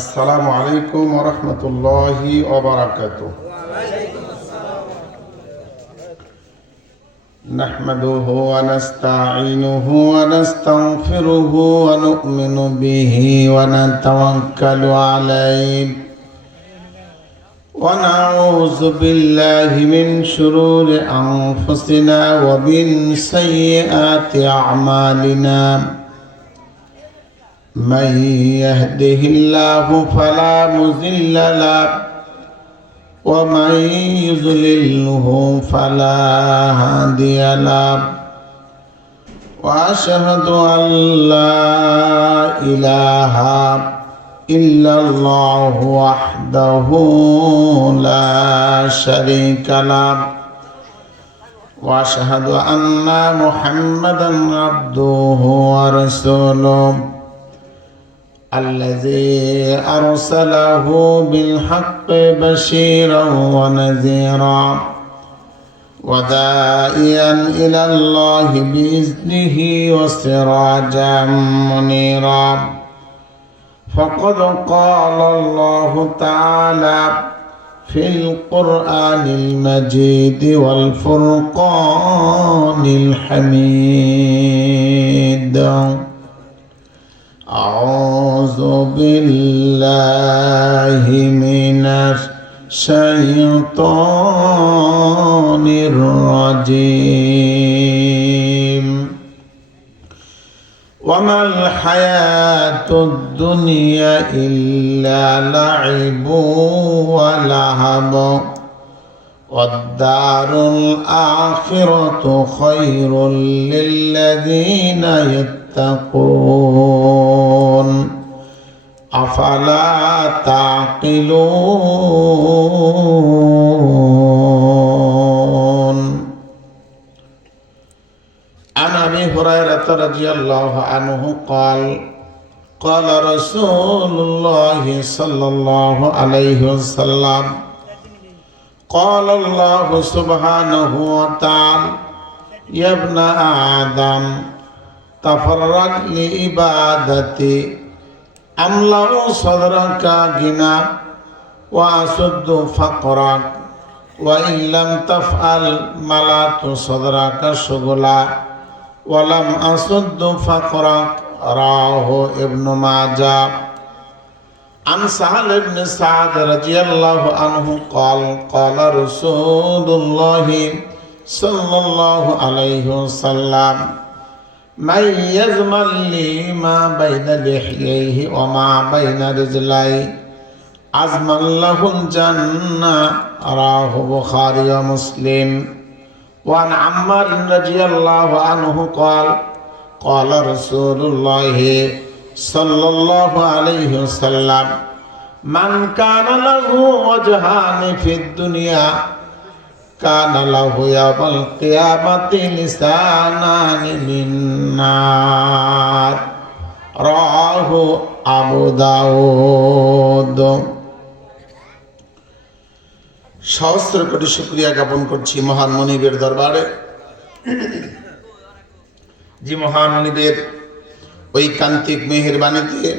আসসালামু আলাইকুম ওয়া রাহমাতুল্লাহি ওয়া বারাকাতুহু। নাহমাদুহু ওয়া নাস্তাঈনুহু ওয়া নাস্তাগফিরুহু ওয়া নু'মিনু বিহি ওয়া নাতাওয়াক্কালু আলাইহি ওয়া নাউযু বিল্লাহি মিন শুরুরি আনফুসিনা ওয়া মিন সাইয়্যাতি আ'মালিনা। من يهده الله فلا مضل له ومن يضلله فلا هادي له وأشهد أن لا إله إلا الله وحده لا شريك له وأشهد أن محمدا عبده ورسوله الذي أرسله بالحق بشيرا ونذيرا وداعيا إلى الله بإذنه وسراجا منيرا فقد قال الله تعالى في القرآن المجيد والفرقان الحميد أعوذ بالله من الشيطان الرجيم وما الحياة الدنيا إلا لعب ولهب والدار الآخرة خير للذين يتقون أفلا تعقلون. عن أبي هريرة رضي الله عنه قال قال رسول الله صلى الله عليه وسلم قال الله سبحانه وتعالى يا ابن آدم تفرغ لعبادتي أملأ صدرك غنى وأسد فقرك وإن لم تفعل ملأت صدرك شغلا ولم أسد فقرك رواه ابن ماجه. عن سهل بن سعد رضي الله عنه قال قال رسول الله صلى الله عليه وسلم من يضمن لي ما بين لحييه وما بين رجليه أضمن له الجنة رواه البخاري ومسلم. وعن عمار رضي الله عنه قال قال رسول الله صلى الله عليه وسلم من كان له وجهان في الدنيا كان له يوم القيامة لسانان من نار رواه أبو داود. সহস্র কোটি শুকরিয়া জ্ঞাপন করছি মহান মনিবের দরবারে, যে মহান মনিবের ঐকান্তিক মেহেরবানিতে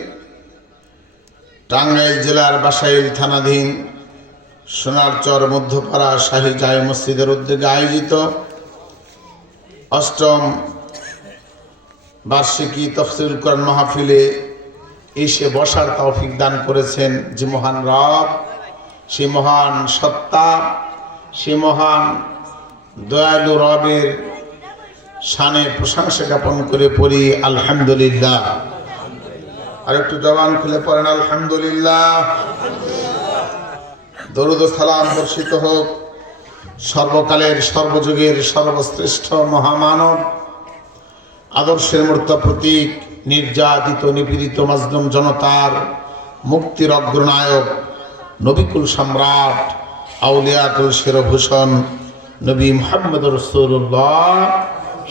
টাঙ্গাইল জেলার বাসাইল থানাধীন সোনারচর মধ্যপাড়া শাহী জামে মসজিদের উদ্যোগে আয়োজিত অষ্টম বার্ষিকী তাফসীরুল কোরআন মাহফিলে এসে বসার তৌফিক দান করেছেন যে মহান রব, সে মহান সত্তা, সে মহান দয়ালু রবের শানে প্রশংসা জ্ঞাপন করে পড়ি আলহামদুলিল্লাহ। আর একটু জবান খুলে পড়েন আলহামদুলিল্লাহ। দরুদ ও সালাম বর্ষিত হোক সর্বকালের সর্বযুগের সর্বশ্রেষ্ঠ মহামানব, আদর্শের মূর্ত প্রতীক, নির্যাতিত নিপীড়িত মাজলুম জনতার মুক্তির অগ্রনায়ক, নবিকুল সম্রাট, আউলিয়াতুল শিরভূষণ নবী মুহাম্মদ রাসূলুল্লাহ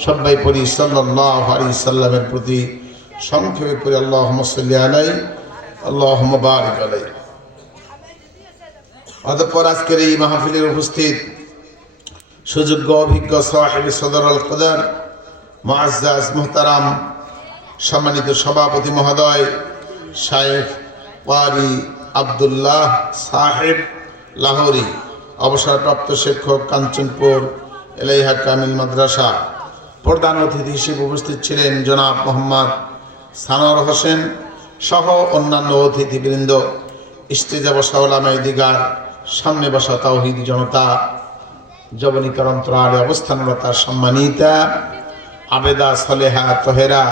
সবাই পড়ি সাল্লাল্লাহু আলাইহি সাল্লামের প্রতি সংক্ষেপে পড়ি আল্লাহুম্মা সাল্লি আলাইহি আল্লাহুম্মা বারিক আলাইহি। অতঃপর আজকের এই মাহফিলের উপস্থিত সুযোগ্য অভিজ্ঞ সাহেব সদরুল কদর মুআজ্জাজ মুহতারাম সম্মানিত সভাপতি মহোদয়, শায়েখ ক্বারি আব্দুল্লাহ সাহেব লাহোরী, অবসরপ্রাপ্ত শিক্ষক, কাঞ্চনপুর এলাইহা কামিল মাদ্রাসা। প্রধান অতিথি হিসেবে উপস্থিত ছিলেন জনাব মোহাম্মদ সানোয়ার হোসেন সহ অন্যান্য অতিথিবৃন্দ। স্টেজে বসা ওলামায়ে দিগার, সামনে বসা তাওহীদি জনতা, যবনিকার অন্তরালে অবস্থানরতা সম্মানিতা আবেদা, সলেহা, তহেরা,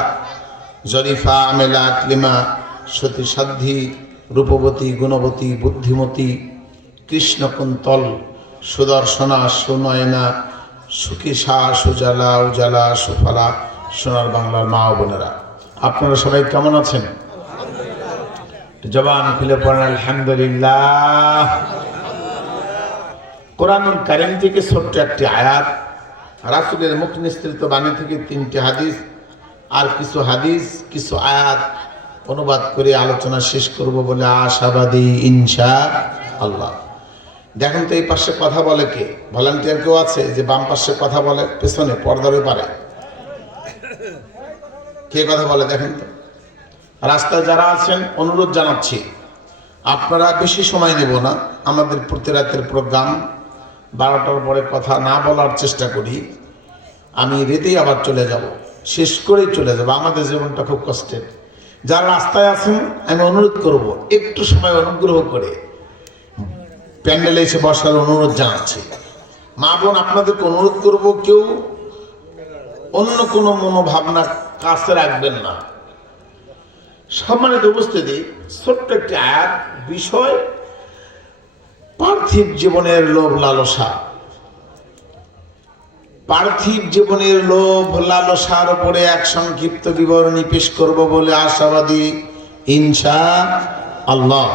জরিফা, আমেলা, আকলিমা, সতী, সাধ্যী, রূপবতী, গুণবতী, বুদ্ধিমতী, কৃষ্ণকুন্তল, সুদর্শনা, সুনয়না, সুকিসা, সুজালা, উজালা, সুফলা, সোনার বাংলার মা ও বোনেরা, আপনারা সবাই কেমন আছেন? জবান খুলে পড়েন আলহামদুলিল্লাহ। কোরআনুল কারীম থেকে ছোট্ট একটি আয়াত, রাসূলের মুখ নিঃসৃত বাণী থেকে 3টি হাদিস আর কিছু হাদিস, কিছু আয়াত অনুবাদ করে আলোচনা শেষ করব বলে আশাবাদী ইনশাআল্লাহ। দেখেন তো এই পাশে কথা বলে কে? ভলান্টিয়ার কেউ আছে যে বাম পাশে কথা বলে? পেছনে পর্দার পারে কে কথা বলে দেখেন তো। রাস্তায় যারা আছেন অনুরোধ জানাচ্ছি, আপনারা বেশি সময় নেব না, আমাদের প্রতি রাতের প্রোগ্রাম 12টার পরে কথা না বলার চেষ্টা করি। আমি রেতেই আবার চলে যাব, শেষ করেই চলে যাব। আমাদের জীবনটা খুব কষ্টের। যারা রাস্তায় আছেন আমি অনুরোধ করব একটু সময় অনুগ্রহ করে প্যান্ডেলে এসে বসার অনুরোধ জানাচ্ছি। মা বোন আপনাদেরকে অনুরোধ করব, কেউ অন্য কোনো মনোভাবনা কাছে রাখবেন না। সম্মানিত উপস্থিতি, ছোট্ট একটি আয়াত, বিষয় পার্থিব জীবনের লোভ লালসা। পার্থিব জীবনের লোভ লালসার উপরে এক সংক্ষিপ্ত বিবরণী পেশ করব বলে আশাবাদী ইনশাআল্লাহ।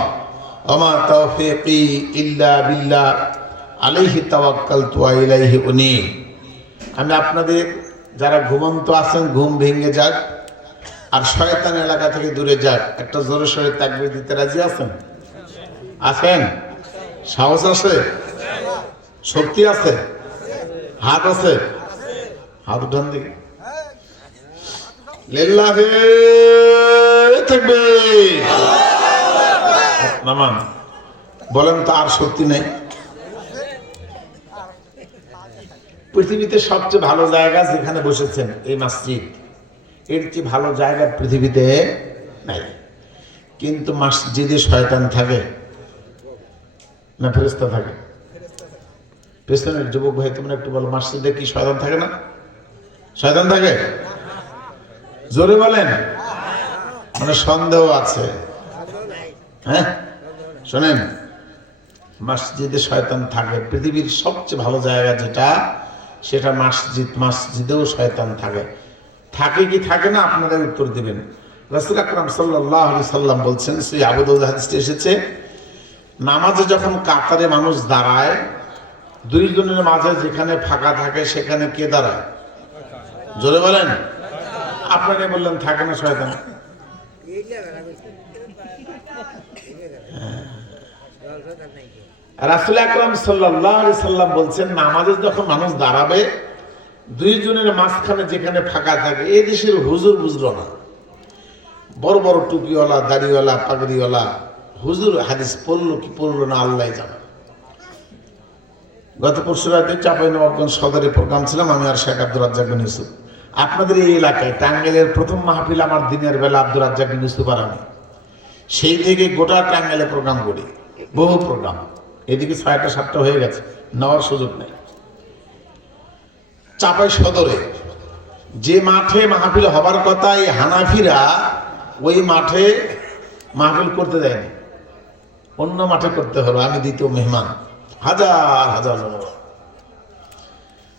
ওমা তাওফীকি ইল্লা বিল্লাহ আলাইহি তাওয়াক্কালতু ওয়া ইলাইহি উনীব। আমি আপনাদের যারা ঘুমন্ত আছেন ঘুম ভেঙে যাক আর শয়তান এলাকা থেকে দূরে যাক, একটা জোরে সোরে তাকবীর দিতে রাজি আছেন? আছেন? সাহস আছে? শক্তি আছে? হাত আছে? হাত উঠান দেখি। লিল্লাহি তাকবীর। নামান বলেন তো, আর শক্তি নেই? পৃথিবীতে সবচেয়ে ভালো জায়গা যেখানে বসেছেন এই মসজিদ, এর চেয়ে ভালো জায়গা পৃথিবীতে নাই। কিন্তু মসজিদে শয়তান থাকে না ফেরেশতা থাকে? পেছনের যুবক ভাই তোমরা একটু বলো, মসজিদে কি শয়তান থাকে না? শয়তান থাকে? জোরে বলেন। মানে সন্দেহ আছে? হ্যাঁ শোনেন, মসজিদে শয়তান থাকে। পৃথিবীর সবচেয়ে ভালো জায়গা যেটা, সেটা মসজিদ। মসজিদেও শয়তান থাকে। থাকে কি থাকে না আপনারা উত্তর দিবেন। রাসূল আকরাম সাল্লাল্লাহু আলাইহি সাল্লাম বলছেন, সেই আবু দাউদ হাদিসে এসেছে, নামাজে যখন কাতারে মানুষ দাঁড়ায়, দুইজনের মাঝে যেখানে ফাঁকা থাকে সেখানে কে দাঁড়ায়? জোরে বলেন। আপনাকে বললেন থাকে না শয়তান? রাসূল আকরাম সাল্লাল্লাহু আলাইহি সাল্লাম বলছেন, নামাজে যখন মানুষ দাঁড়াবে, দুইজনের মাঝখানে যেখানে ফাঁকা থাকে, এই দেশের হুজুর বুঝলো না, বড় বড় টুপিওয়ালা, দাড়িওয়ালা, পাগড়িওয়ালা হুজুর হাদিস পড়লো কি পড়লো না আল্লাহ জানে। গত পরশু রাতে চাঁপাইনবাবগঞ্জ সদরে প্রোগ্রাম ছিলাম, আমি আর শেখ আব্দুর রাজ্জাক বিন ইউসুফ। আপনাদের এই এলাকায় টাঙ্গাইলের প্রথম মাহফিল আমার দিনের বেলা আব্দুর রাজ্জাক বিন ইউসুফ আর আমি। সেই থেকে গোটা টাঙ্গাইলে প্রোগ্রাম করি, বহু প্রোগ্রাম। এদিকে 6টা 7টা হয়ে গেছে, নেওয়ার সুযোগ নেই। চাঁপাই সদরে যে মাঠে মাহফিল হবার কথা, এই হানাফিরা ওই মাঠে মাহফিল করতে দেয়নি, অন্য মাঠে করতে হলো। আমি দ্বিতীয় মেহমান, হাজার হাজার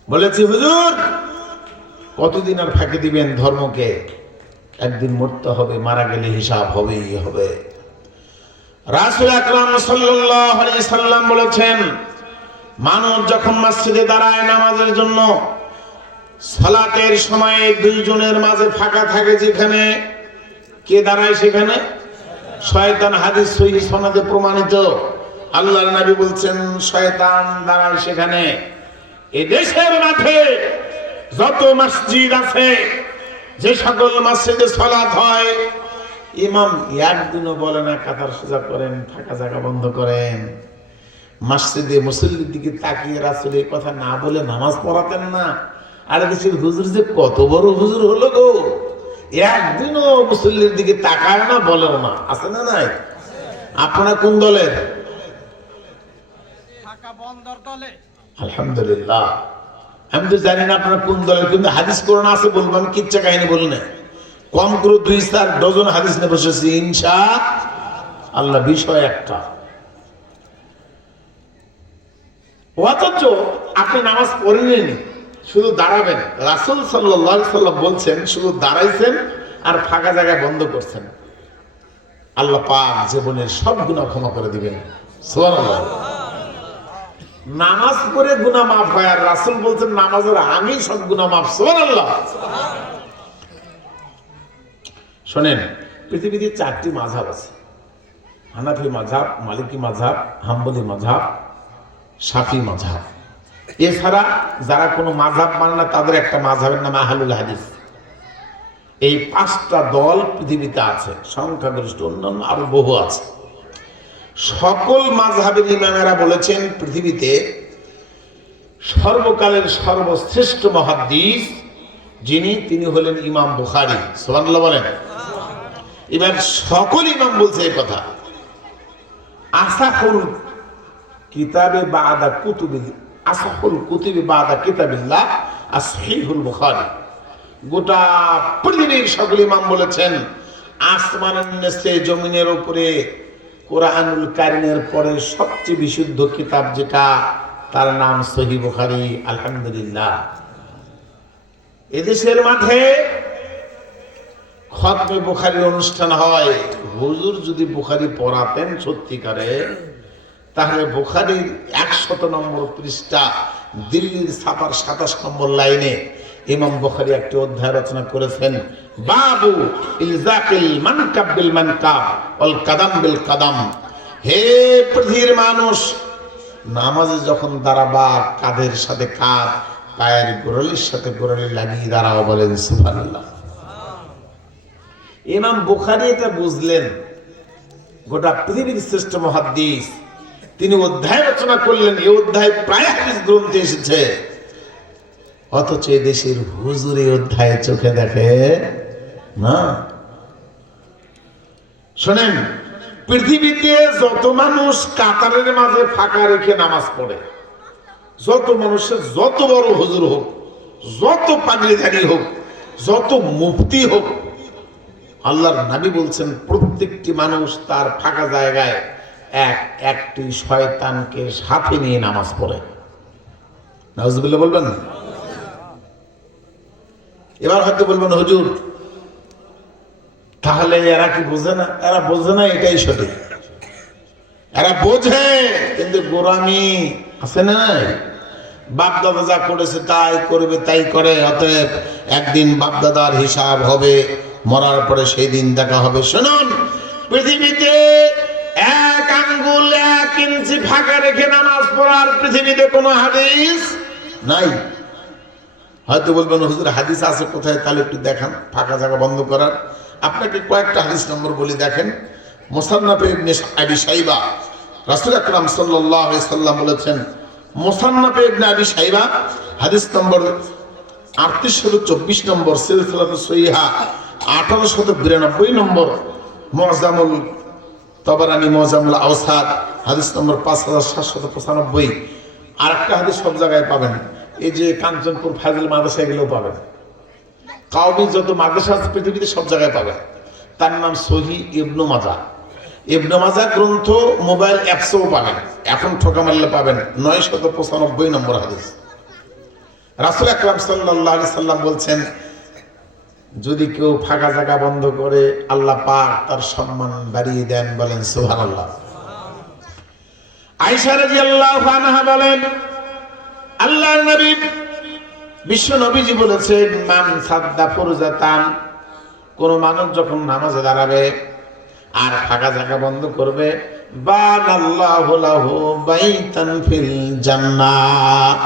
বলেছি, হুজুর কতদিন আর ফাঁকি দিবেন ধর্মকে? একদিন মরতে হবে, মারা গেলে হিসাব হবেই হবে। রাসূল আকরাম সাল্লাল্লাহু আলাইহি সাল্লাম বলেছেন, মানুষ যখন মসজিদে দাঁড়ায় নামাজের জন্য, সালাতের সময়ে দুইজনের মাঝে ফাঁকা থাকে, যেখানে কে দাঁড়ায় সেখানে শয়তান। হাদিস সহিহ সনদে প্রমাণিত। আল্লাহর নবী বলছেন, শয়তান দাঁড়ায় সেখানে। এই দেশের মাঠে যত মসজিদ আছে, যে সকল মসজিদে সালাত হয়, ইমাম একদিনও বলে না কাতার সোজা করেন, ফাঁকা জায়গা বন্ধ করেন। মসজিদে মুসল্লির দিকে তাকিয়ে রাসূল এই কথা না বলে নামাজ পড়াতেন না। আর দেশের হুজুর যে কত বড় হুজুর হলো গো, একদিনও মুসল্লির দিকে তাকায় না, বলেও না। আছে না নাই? আপনারা কোন দলের? আলহামদুলিল্লাহ। আমি তো জানি না আপনারা কোন দলের, কিন্তু হাদিস কোরআন আছে বলবো, আমি কিচ্ছা কাহিনী বলি না। কম করে 2-4 ডজন হাদিস নিয়ে বসেছি ইনশাআল্লাহ, বিষয় একটা। অথচ আপনি নামাজ পড়েননি, শুধু দাঁড়াবেন। রাসূল সাল্লাল্লাহু আলাইহি সাল্লাম বলছেন শুধু দাঁড়াইছেন আর ফাঁকা জায়গা বন্ধ করছেন, আল্লাহ পাক জীবনের সব গুনাহ ক্ষমা করে দিবেন। সুবহানাল্লাহ। নামাজ পড়ে গুনাহ মাফ হয়, আর রাসূল বলছেন নামাজের আগেই সব গুনাহ মাফ। সুবহানাল্লাহ। শোনেন, পৃথিবীতে 4টি মাযহাব আছে: হানাফি মাযহাব, মালিকি মাযহাব, হাম্বলি মাযহাব, শাফি মাযহাব। এছাড়া যারা কোনো মাযহাব মানে না তাদের একটা মাযহাবের নাম আহলুল হাদিস। এই 5টা দল পৃথিবীতে আছে, সংখ্যাগরিষ্ঠ অন্যান্য আরো বহু আছে। সকল মাযহাবের ইমামেরা বলেছেন পৃথিবীতে সর্বকালের সর্বশ্রেষ্ঠ মুহাদ্দিস যিনি, তিনি হলেন ইমাম বুখারী। সুবহানাল্লাহ বলেন। এবার সকল ইমাম বলছে এই কথা, আসাহুল কিতাবে বাদা কুতুবিল, আসাহুল কুতুবি বাদা কিতাবিল্লাহ আসহিহুল বুখারী। গোটা পৃথিবীর সকল ইমাম বলেছেন আসমানের নিচে জমিনের উপরে কোরআনুল কারীমের পরে সবচেয়ে বিশুদ্ধ কিতাব যেটা, তার নাম সহিহ বুখারী। আলহামদুলিল্লাহ। এদেশের মাঠে খতমে বুখারীর অনুষ্ঠান হয়। হুজুর যদি বুখারী পড়াতেন সত্যিকারে, তাহলে বুখারীর 100 নম্বর পৃষ্ঠা দিল্লির ছাপার 27 নম্বর লাইনে ইমাম বুখারী একটি অধ্যায় রচনা করেছেন, বাবু ইলজাকিল মানকাব বিল মানকাব ওয়াল কাদাম বিল কাদাম। হে পৃথিবীর মানুষ, নামাজে যখন দাঁড়াবা কাঁধের সাথে কাঁধ, পায়ের গোড়ালির সাথে গোড়ালি লাগিয়ে দাঁড়াও, বলেন সুবহানাল্লাহ। ইমাম বুখারী এটা বুঝলেন, গোটা পৃথিবীর শ্রেষ্ঠ মুহাদ্দিস, তিনি অধ্যায় রচনা করলেন। এই অধ্যায় প্রায় হাদিস গ্রন্থে এসেছে, অথচ দেশের হুজুর এই অধ্যায় চোখে দেখে না। শোনেন, পৃথিবীতে যত মানুষ কাতারের মাঝে ফাঁকা রেখে নামাজ পড়ে, যত মানুষের যত বড় হুজুর হোক, যত পাগড়িধারী হোক, যত মুফতি হোক, আল্লাহর নবী বলছেন প্রত্যেকটি মানুষ তার ফাঁকা জায়গায় একটি শয়তানকে সাথে নিয়ে নামাজ পড়ে। নাউজুবিল্লাহ বলবেন। এবার হয়তো বলবেন হুজুর তাহলে এরা কি বোঝে না? এরা বোঝে না, এটাই সঠিক। এরা বোঝে কিন্তু গোরামি আছে না। বাপ দাদা যা করেছে তাই করবে, তাই করে। অতএব একদিন বাপ দাদার হিসাব হবে, মরার পরে সেই দিন দেখা হবে। শুনুন, পৃথিবীতে 1 আঙ্গুল 1 ইঞ্চি ফাঁকা রেখে নামাজ পড়ার পৃথিবীতে কোনো হাদিস নাই। হয়তো বলবেন হুজুর হাদিস আছে কোথায়? তাহলে একটু দেখান ফাঁকা জায়গা বন্ধ করার। আপনাকে কয়েকটা হাদিস নম্বর বলি, দেখেন। মুসান্নাফে ইবনে আবি শাইবা, রাসূল আকরাম সাল্লাল্লাহু আলাইহি সাল্লাম বলেছেন, মুসান্নাফে ইবনে আবি শাইবা হাদিস নম্বর 3824 নম্বর, সিলসিলাতুস সহিহা 1892 নম্বর, মুআজ্জামুল তাবারানী মুআজ্জামুল আওসাত হাদিস নম্বর 5795। আর একটা হাদিস সব জায়গায় পাবেন, এই যে কাঞ্চনপুর ফাজিল মাদ্রাসা এগুলো পাবেন। কাউমি যত মাদ্রাসা আছে পৃথিবীতে সব জায়গায় পাবেন। তার নাম সহিহ ইবনে মাজাহ। ইবনে মাজাহ গ্রন্থ মোবাইল অ্যাপসেও পাবেন, এখন ঠোকা মারলে পাবেন। 995 নম্বর হাদিস। রাসূল আকরাম সাল্লাল্লাহু আলাইহি সাল্লাম বলছেন, যদি কেউ ফাঁকা জায়গা বন্ধ করে আল্লাহ পাক তার সম্মান বাড়িয়ে দেন, বলেন সুবহানাল্লাহ। আয়েশা রাদিয়াল্লাহু আনহা বলেন, আল্লাহর নবী বিশ্ব নবীজি বলেছেন, মান সাদ্দা ফুরজাতান, কোন মানুষ যখন নামাজে দাঁড়াবে আর ফাঁকা জায়গা বন্ধ করবে, বানাল্লাহু লাহু বাইতান ফিল জান্নাহ,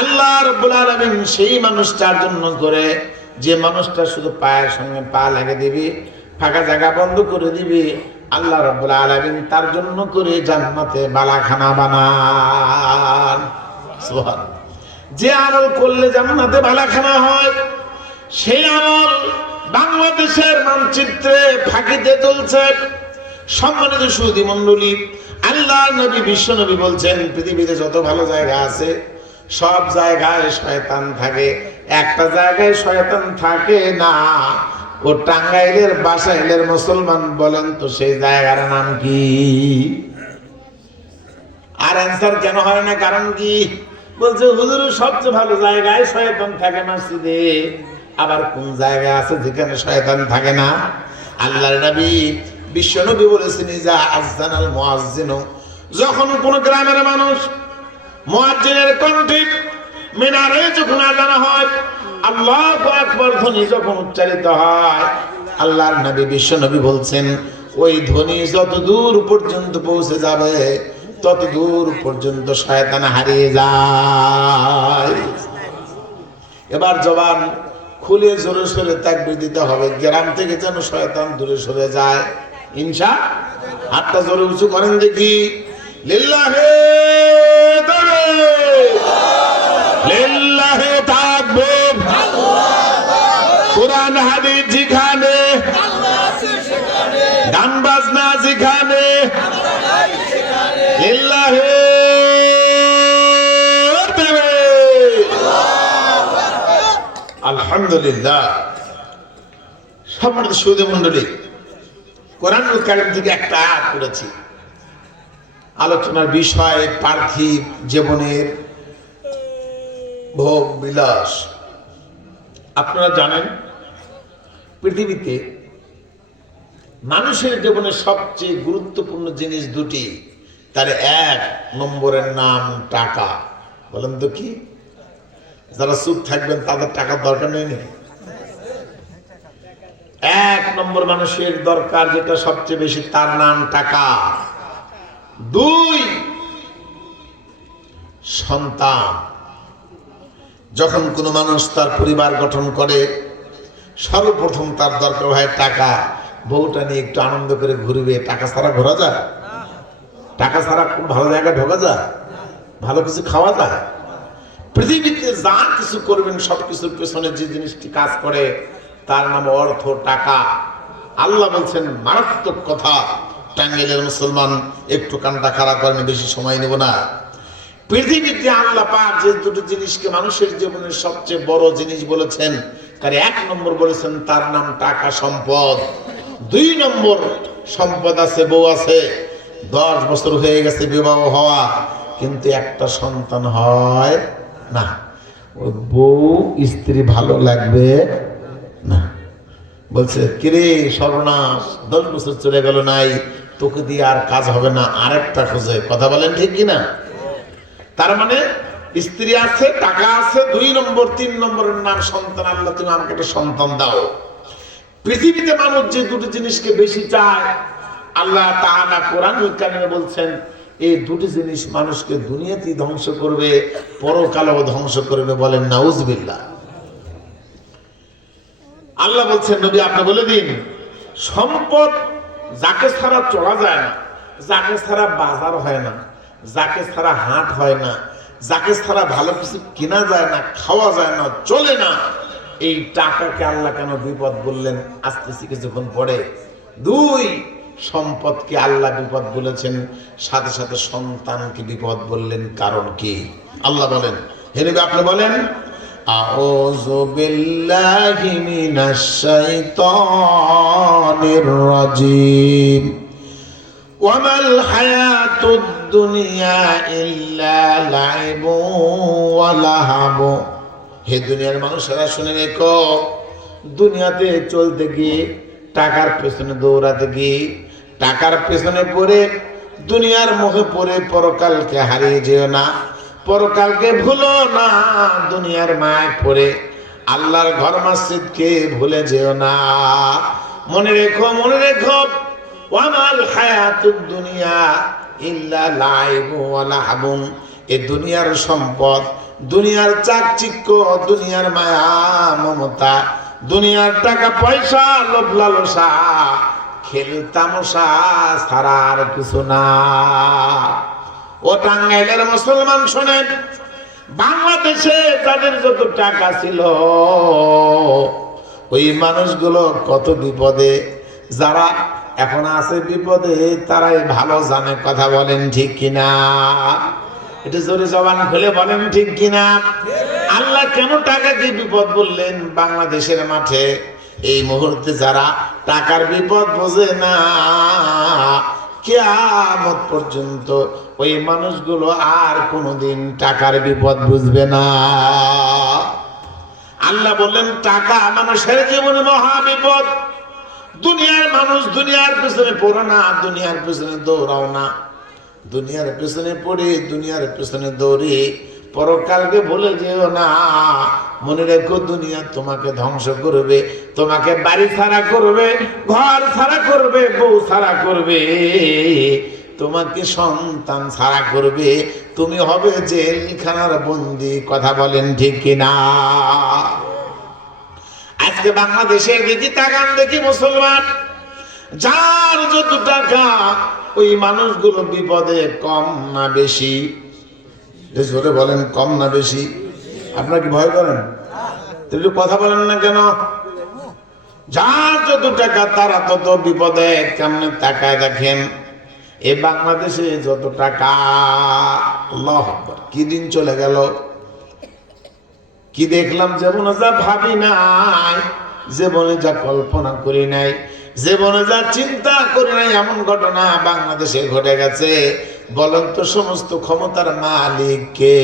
আল্লাহ রাব্বুল আলামিন সেই মানুষটার জন্য করে, যে মানুষটা শুধু পায়ের সঙ্গে পা লাগিয়ে দিবে, ফাঁকা জায়গা বন্ধ করে দিবে, আল্লাহ রাব্বুল আলামিন তার জন্য করে জান্নাতে বালাখানা বানান। সুবহানাল্লাহ। যে আমল করলে জান্নাতে বালাখানা হয়, সেই আমল বাংলাদেশের মানচিত্রে ফাঁকিতে চলছে। সম্মানিত সুধী মণ্ডলী, আল্লাহ নবী বিশ্ব নবী বলছেন পৃথিবীতে যত ভালো জায়গা আছে সব জায়গায় শয়তান থাকে, একটা জায়গায় শয়তান থাকে না। ও টাঙ্গাইলের বাসাইলের মুসলমান বলেন তো সেই জায়গার নাম কি? আর অ্যান্সার কেন হয় না, কারণ কি? বলছে হুজুর সবচেয়ে ভালো জায়গায় শয়তান থাকে মসজিদে, আবার কোন জায়গা আছে যেখানে শয়তান থাকে না? আল্লাহর নবী বিশ্ব নবী বলেছেন ইজা আযানাল মুয়াজ্জিন, যখন কোন গ্রামের মানুষ মুয়াজ্জিনের কণ্ঠে মিনারে যখন আযান হয়, আল্লাহু আকবার ধ্বনি যখন উচ্চারিত হয়, আল্লাহর নবী বিশ্ব নবী বলছেন ওই ধ্বনি যত দূর পর্যন্ত পৌঁছে যাবে তত দূর পর্যন্ত শয়তান হারিয়ে যায়। এবার জবান খুলে জোরে সোরে তাকবীর দিতে হবে, গ্রাম থেকে যেন শয়তান দূরে সরে যায়। ইনশা হাতটা জোরে উঁচু করেন দেখি। লিল্লাহে তাকবীর, লিল্লাহে তাকবীর। কুরআন হাদিস যেখানে, গান বাজনা যেখানে, লিল্লাহে তাকবীর। আলহামদুলিল্লাহ। সম্মানিত সুধী মণ্ডলী, কোরআনুল কারীম থেকে একটা আয়াত করেছি। আলোচনার বিষয় পার্থিব জীবনের ভোগ বিলাস। আপনারা জানেন পৃথিবীতে মানুষের জীবনে সবচেয়ে গুরুত্বপূর্ণ জিনিস দুটি, তার এক নম্বরের নাম টাকা। বলেন তো কি? যারা চুপ থাকবেন তাদের টাকার দরকার নেই নাকি? এক নম্বর মানুষের দরকার যেটা সবচেয়ে বেশি, তার নাম টাকা। দুই, সন্তান। যখন কোনো মানুষ তার পরিবার গঠন করে সর্বপ্রথম তার দরকার হয় টাকা। বউটা নিয়ে একটু আনন্দ করে ঘুরবে, টাকা ছাড়া ঘোরা যায়? টাকা ছাড়া কোন ভালো জায়গায় ঢোকা যায়? ভালো কিছু খাওয়া যায়? পৃথিবীতে যা কিছু করবেন সবকিছুর পেছনে যে জিনিসটি কাজ করে তার নাম অর্থ, টাকা। আল্লাহ বলছেন মারাত্মক কথা। টাঙ্গাইলের মুসলমান একটু কানটা খাড়া করেন, বেশি সময় নেব না। পৃথিবীতে আল্লাহ পাক যে দুটো জিনিসকে মানুষের জীবনের সবচেয়ে বড় জিনিস বলেছেন, তার এক নম্বর বলেছেন তার নাম টাকা, সম্পদ। দুই নম্বর সম্পদ আছে, বউ আছে, 10 বছর হয়ে গেছে বিবাহ হওয়া, কিন্তু একটা সন্তান হয় না। ওই বউ স্ত্রী ভালো লাগবে না, বলছে কিরে সর্বনাশ, 10 বছর চলে গেল নাই, তোকে দিয়ে আর কাজ হবে না, আরেকটা খোঁজে। কথা বলেন ঠিক কিনা? তার মানে স্ত্রী আছে, টাকা আছে, 2 নম্বর 3 নম্বরের নাম সন্তান। আল্লাহ তুমি আমাকে একটা সন্তান দাও। পৃথিবীতে মানুষ যে দুটো জিনিসকে বেশি চায়, আল্লাহ তাআলা কোরআনুল কারীমে বলছেন এই দুটি জিনিস মানুষকে দুনিয়াতেই ধ্বংস করবে, পরকালেও ধ্বংস করবে। বলেন নাউজুবিল্লাহ। আল্লাহ বলছেন নবী আপনি বলে দিন, সম্পদ যাকে ছাড়া চলা যায় না, যাকে ছাড়া বাজার হয় না, যাকে ছাড়া হাট হয় না, যাকে ছাড়া ভালো কিছু কেনা যায় না, খাওয়া যায় না, চলে না, এই টাকাকে আল্লাহ কেন বিপদ বললেন? আসতেছি কিছুক্ষণ পরে। 2, সম্পদকে আল্লাহ বিপদ বলেছেন, সাথে সাথে সন্তানকে বিপদ বললেন। কারণ কি? আল্লাহ বলেন, হে নবী আপনি বলেন আউযু বিল্লাহি মিনাশ শাইতানির রাজিম ওয়া মাল হায়াতুদ দুনিয়া ইল্লা লাইবু ওয়া লাহাবু। হে দুনিয়ার মানুষেরা শুনে রেখো, দুনিয়াতে চলতে গিয়ে, টাকার পেছনে দৌড়াতে গিয়ে, টাকার পেছনে পড়ে, দুনিয়ার মুখে পড়ে পরকালকে হারিয়ে যেও না, পরকালকে ভুলো না। দুনিয়ার মায় পড়ে আল্লাহর ঘর মসজিদকে ভুলে যেও না। মনে রেখো, মনে রেখো, ওয়ামাল হায়াতুদ দুনিয়া ইল্লা লাইবু ওয়া লাহবুন। এই দুনিয়ার সম্পদ, দুনিয়ার চাকচিক্য, দুনিয়ার মায়া মমতা, দুনিয়ার টাকা পয়সা লোভ লালসা খেল তামাশা ছাড়া আর কিছু না। ও টাঙ্গাইলের মুসলমান শোনেন, বাংলাদেশে যাদের যত টাকা ছিল ওই মানুষগুলো কত বিপদে, যারা এখন আছে বিপদে তারাই ভালো জানে। কথা বলেন ঠিক কিনা? এটা জোরে জবান খুলে বলেন ঠিক কিনা? আল্লাহ কেন টাকাকে বিপদ বললেন বাংলাদেশের মাঠে? এই মুহূর্তে যারা টাকার বিপদ বোঝে না, কিয়ামত পর্যন্ত ওই মানুষগুলো আর কোনোদিন টাকার বিপদ বুঝবে না। আল্লাহ বললেন টাকা মানুষের জীবনে মহা বিপদ। দুনিয়ার মানুষ দুনিয়ার পেছনে পড়ো না, দুনিয়ার পেছনে দৌড়াও না। দুনিয়ার পেছনে পড়ে দুনিয়ার পেছনে দৌড়ে পরকালকে ভুলে যেও না। মনে রেখো দুনিয়া তোমাকে ধ্বংস করবে, তোমাকে বাড়ি ছাড়া করবে, ঘর ছাড়া করবে, বউ ছাড়া করবে, তোমাকে সন্তান ছাড়া করবে, তুমি হবে জেলখানার বন্দি। কথা বলেন ঠিক কিনা? আজকে বাংলাদেশের দিকে তাকান দেখি মুসলমান, যার যত টাকা ওই মানুষগুলো বিপদে কম না বেশি? জোরে বলেন, কম না বেশি? আপনারা কি ভয় করেন? একটু কথা বলেন না কেন? যার যত টাকা তারা তত বিপদে। কেমনে তাকায় দেখেন এ বাংলাদেশে যত টাকা, আল্লাহু আকবার, কি দিন চলে গেল, কি দেখলাম জীবনে যা ভাবি নাই, জীবনে যা কল্পনা করি নাই, জীবনে যা চিন্তা করি নাই, এমন ঘটনা বাংলাদেশে ঘটে গেছে। বলেন তো সমস্ত ক্ষমতার মালিক কে?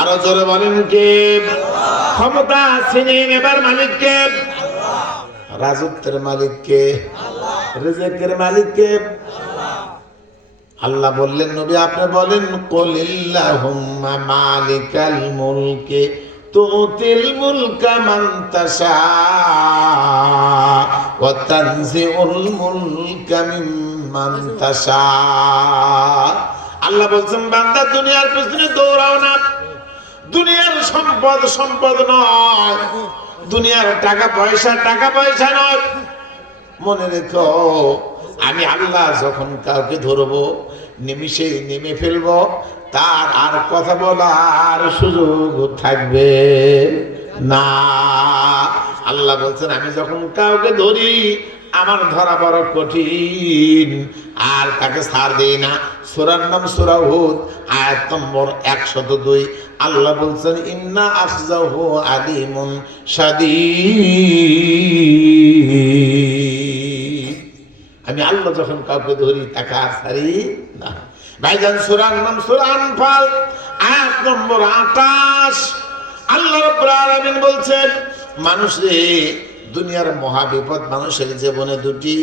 আরো জোরে বলেন কে? ক্ষমতা ছিনিয়ে নেবার মালিক কে? রাজত্বের মালিক কে? রিজিকের মালিক কে? আল্লাহ বললেন নবী আপনি বলেন, কুলিল্লাহুম্মা মালিকাল মুলকি তুতিল মুলকা মান তাশা ওয়া তানজিউল মুলকা মিম্মান তাশা। আল্লাহ বলছেন বান্দা দুনিয়ার পেছনে দৌড়াও না। দুনিয়ার সম্পদ সম্পদ নয়, দুনিয়ার টাকা পয়সা নয়। মনে রেখো আমি আল্লাহ যখন কাউকে ধরবো নিমিষেই নেমে ফেলবো, তার আর কথা বলার সুযোগ থাকবে না। আল্লাহ বলছেন আমি যখন কাউকে ধরি আমার ধরা বড় কঠিন, আর তাকে ছাড় দেই না। সূরার নাম সূরা হুদ, আয়াত নম্বর 102। আল্লাহ বলছেন ইন্না আখযাহু আলিমুন শাদীদ। আমি আল্লাহ যখন কাউকে ধরি তাকে আর ছাড়ি না। ভাইজান সূরার নাম সূরা আনফাল, আয়াত নম্বর 28। আল্লাহ রাব্বুল আলামিন বলছেন মানুষে দুনিয়ার মহাবিপদ মানুষের জীবনে দুটি,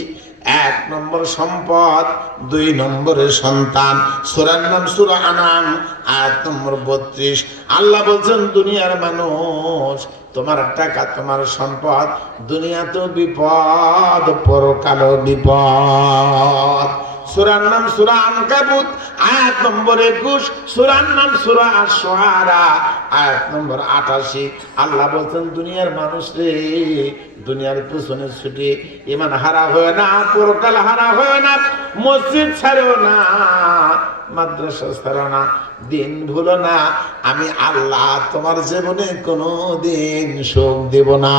1 নম্বর সম্পদ, 2 নম্বরের সন্তান। সূরার নাম সূরা আনাম, আয়াত নম্বর 32। আল্লাহ বলছেন দুনিয়ার মানুষ তোমার টাকা তোমার সম্পদ, দুনিয়াতেও বিপদ পরকালও বিপদ। সূরার নাম সূরা আনকাবুত, আয়াত নম্বর 21। সূরার নাম সূরা আশ-শুআরা, আয়াত নম্বর 88। আল্লাহ বলছেন দুনিয়ার মানুষ রে দুনিয়ার পেছনে ছুটে ঈমান হারা হয় না, পরকাল হারা হয় না, মসজিদ ছাড়ো না, মাদ্রাসা ছাড়ো না, দিন ভুলো না। আমি আল্লাহ তোমার জীবনে কোনো দিন শোক দেব না।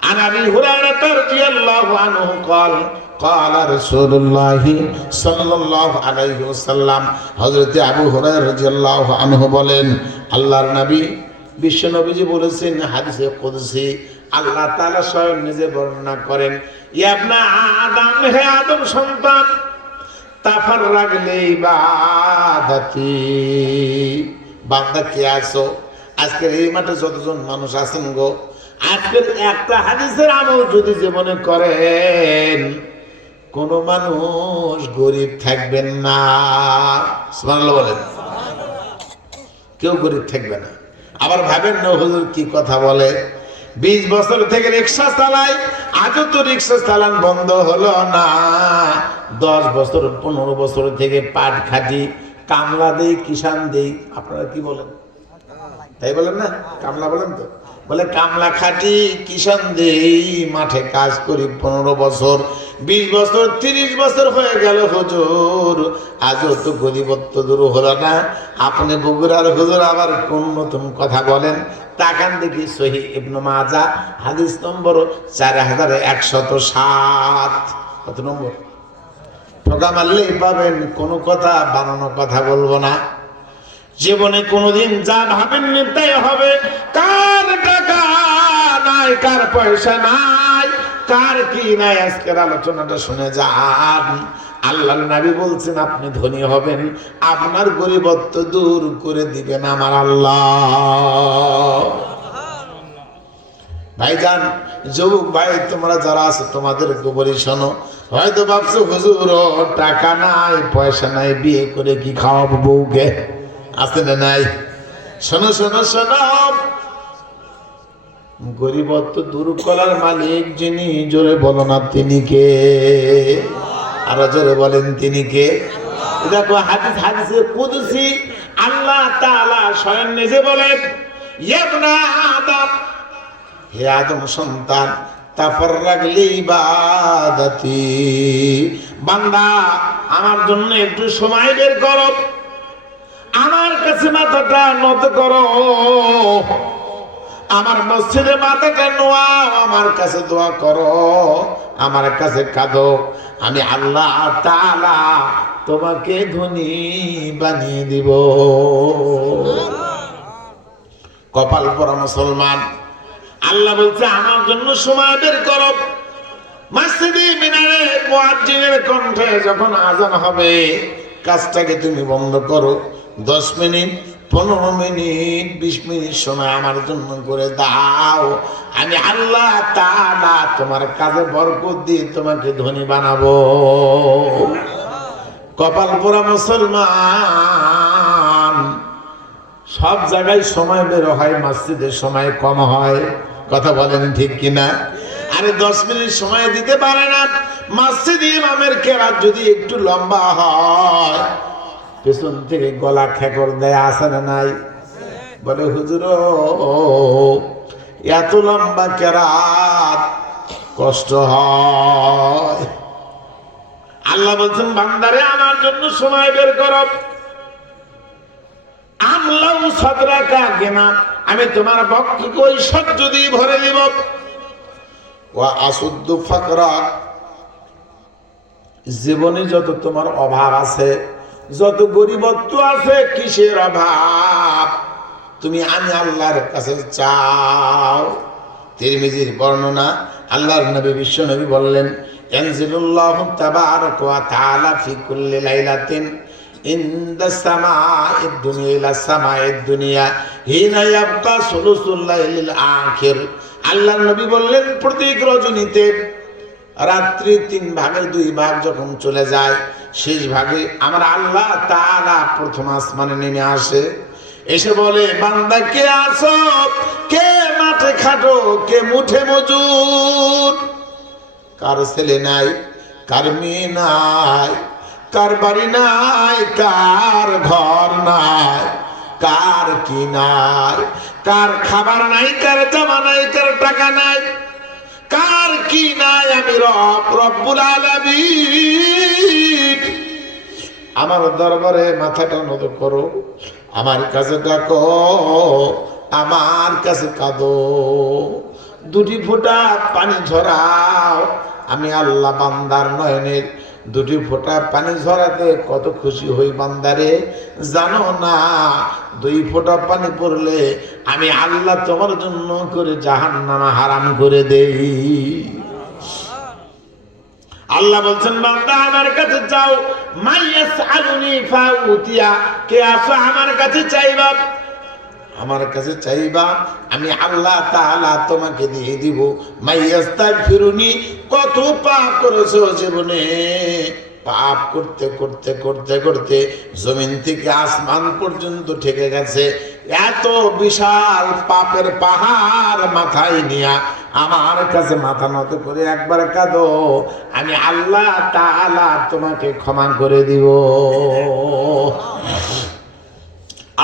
عن أبي هريرة رضي الله عنه قال قال رسول الله صلى الله عليه وسلم। হযরত আবু হুরায়রা রাদিয়াল্লাহু আনহু বলেন আল্লাহর নবী বিশ্ব নবীজি বলেছেন হাদিসে কুদসি, আল্লাহ তাআলা স্বয়ং নিজে বর্ণনা করেন, ইয়া ইবনা আদম, হে আদম সন্তান, তাফাররাগ লিইবাদাতি। বান্দা কে আছো? আজকের এই মাঠে যতজন মানুষ আছেন গো, আজকের একটা হাদিসের আমল যদি জীবনে করেন কোন মানুষ গরিব থাকবেন না। সুবহানাল্লাহ বলেন। কেউ গরিব থাকবে না। আবার ভাবেন না হুজুর কি কথা বলে, 20 বছর থেকে রিকশা চালাই, আজও তো রিকশা চালান বন্ধ হলো না। 10 বছর 15 বছর থেকে পাট খাটি, কামলা দেই, কিষান দেই। আপনারা কি বলেন? তাই বলেন না? কামলা বলেন তো? বলে কামলা খাটি কিষান দেই, মাঠে কাজ করি 15 বছর, 20 বছর, 30 বছর হয়ে গেল হুজুর, আজও তো গরিবত্ব দূর হলো না। আপনি বগুড়ার হুজুর আবার কোন নতুন কথা বলেন? তাকান দেখি সহিহ ইবনে মাজাহ হাদিস নম্বর 4107। কত নম্বর? ঠোকা মারলেই পাবেন, কোনো কথা বানানো কথা বলবো না। জীবনে কোনোদিন যা ভাবেননি তাই হবে। কার টাকা নাই, কার পয়সা নাই, কার কি নাই, আজকের আলোচনাটা শুনে যান। আল্লাহর নবী বলছেন আপনি ধনী হবেন, আপনার গরিবত্ব দূর করে দিবেন আমার আল্লাহ। ভাইজান, যুবক ভাই, তোমরা যারা আছো তোমাদের গোবরি শোনো। হয়তো ভাবছো হুজুর টাকা নাই পয়সা নাই, বিয়ে করে কি খাওয়াবো বউকে? আছে না নাই? শোনো শোনো শোনো, গরিবত্ব দূর করার মালিক যিনি, জোরে বলো না তিনি কে? আরো জোরে বলেন তিনি কে? দেখো হাদিসে কুদসি আল্লাহ তাআলা স্বয়ং নিজে বলেন, ইবনা আদম, হে আদম সন্তান, তাফাররাগ লিবাদাতি, বান্দা আমার জন্য একটু সময় বের করো, আমার কাছে মাথাটা নত করো, আমার মসজিদে মাথাটা নোয়াও, আমার কাছে দোয়া করো, আমার কাছে কাঁদো, আমি আল্লাহ তাআলা তোমাকে ধনী বানিয়ে দিব। কপাল পরা মুসলমান, আল্লাহ বলছে আমার জন্য সময় বের করো। মসজিদে মিনারে মুয়াজ্জিনের কণ্ঠে যখন আজান হবে, কাজটাকে তুমি বন্ধ করো, 10 মিনিট, 15 মিনিট, 20 মিনিট সময় আমার জন্য করে দাও। আমি আল্লাহ তাআলা তোমার কাজে বরকত দিয়ে তোমাকে ধনী বানাবো। কপাল পোড়া মুসলমান, সব জায়গায় সময় বের হয়, মসজিদের সময় কম হয়। কথা বলেন ঠিক কিনা? আরে 10 মিনিট সময় দিতে পারে না। মসজিদে ইমামের কেরাত যদি একটু লম্বা হয়, পেছন থেকে গলা খেকর দেয়, আসে না নাই? বলে হুজুর এত লম্বা কেরাত কষ্ট হয়। আল্লাহ বলছেন বান্দারে আমার জন্য সময় বের করো, আমলাউ সাদরাকা গিনা, আমি তোমার বক্ষকে ঐশ্বর্য দিয়ে ভরে দিব। ওয়া আসুদ্দু ফাকরা, জীবনে যত তোমার অভাব আছে, যত গরিবত্ব আছে, কিসের অভাব তুমি আমি আল্লাহর কাছে চাও। তিরমিজির বর্ণনা, আল্লাহর নবী বিশ্ব নবী বললেন, ইয়ানজিলুল্লাহু তাবারাকা ওয়া তাআলা ফি কুল্লি লাইলাতিন ইনদা সামাঈদ দুনিয়া ইলা সামাঈদ দুনিয়া হিনা ইয়াবকা সুলুসুল লাইলিল আখির। আল্লাহর নবী বললেন প্রত্যেক রজনীতে রাত্রি 3 ভাগের 2 ভাগ যখন চলে যায়, শেষ ভাগে আমার আল্লাহ তাআলা প্রথম আসমানে নেমে আসে, এসে বলে বান্দা কে আছো, কে মাঠে খাটো, কে মুঠে মজুর, কার ছেলে নাই, কার মেয়ে নাই, কার বাড়ি নাই, কার ঘর নাই, কার কি নাই, কার খাবার নাই, কার জামা নাই, কার টাকা নাই, কার কি নাই, আমি রব্বুল আলামিন। আমার দরবারে মাথাটা নত করো, আমার কাছে ডাকো, আমার কাছে কাঁদো, 2 ফোঁটা পানি ঝরাও। আমি আল্লাহ বান্দার নয়নের 2 ফোঁটা পানি ঝরাতে কত খুশি হই বান্দারে জানো না? 2 ফোঁটা পানি পড়লে আমি আল্লাহ তোমার জন্য করে জাহান্নাম হারাম করে দেই। আল্লাহ বলছেন বান্দা আমার কাছে যাও, মাইয়াসআলুনি ফাউতিয়া, কে আসো আমার কাছে চাইবা, আমার কাছে চাইবা, আমি আল্লাহ তাআলা তোমাকে দিয়ে দিব। মাইয়াস্তাগফিরুনি, কত পাপ করেছো জীবনে, পাপ করতে করতে করতে করতে জমিন থেকে আসমান পর্যন্ত ঠেকে গেছে, এত বিশাল পাপের পাহাড় মাথায় নিয়া আমার কাছে মাথা নত করে একবার কাঁদো, আমি আল্লাহ তাআলা তোমাকে ক্ষমা করে দিব।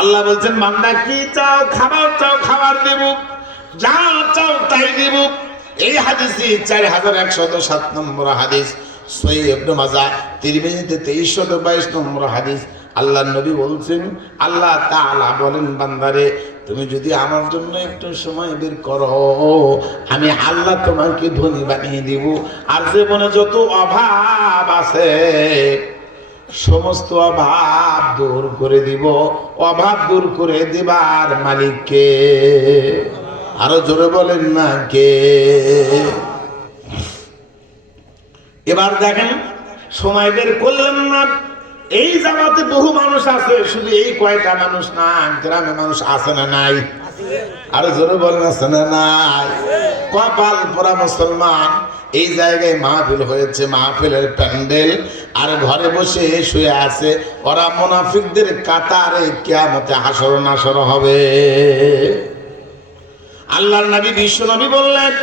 আল্লাহ বলছেন বান্দা কি চাও, খাবার চাও খাবার দেব, যা চাও তাই দেব। এই হাদিসে 4107 নম্বর হাদিস, সহিহ ইবনে মাজাহ, তিরমিজিতে 2322 নম্বর হাদিস। আল্লাহর নবী বলছেন, আল্লাহ তাআলা বলেন বান্দারে তুমি যদি আমার জন্য একটু সময় বের করো, আমি আল্লাহ তোমাকে ধনী বানিয়ে দিব। আর জীবনে যত অভাব আছে সমস্ত অভাব দূর করে দিব। অভাব দূর করে দিবার মালিককে, আরো জোরে বলেন না কে? এবার দেখেন সময় বের করলেন না। এই জায়গাতে বহু মানুষ আছে, শুধু এই কয়টা মানুষ না, গ্রামে মানুষ আছে না নাই? আরো জোরে বলেন আছে না নাই? কপাল পোড়া মুসলমান। এই জায়গায় মাহফিল হয়েছে, মাহফিলের প্যান্ডেল, আর ঘরে বসে শুয়ে আছে। ওরা মুনাফিকদের কাতারে কিয়ামতে হাসর নাসর হবে। আল্লাহর নবী বিশ্ব নবী বললেন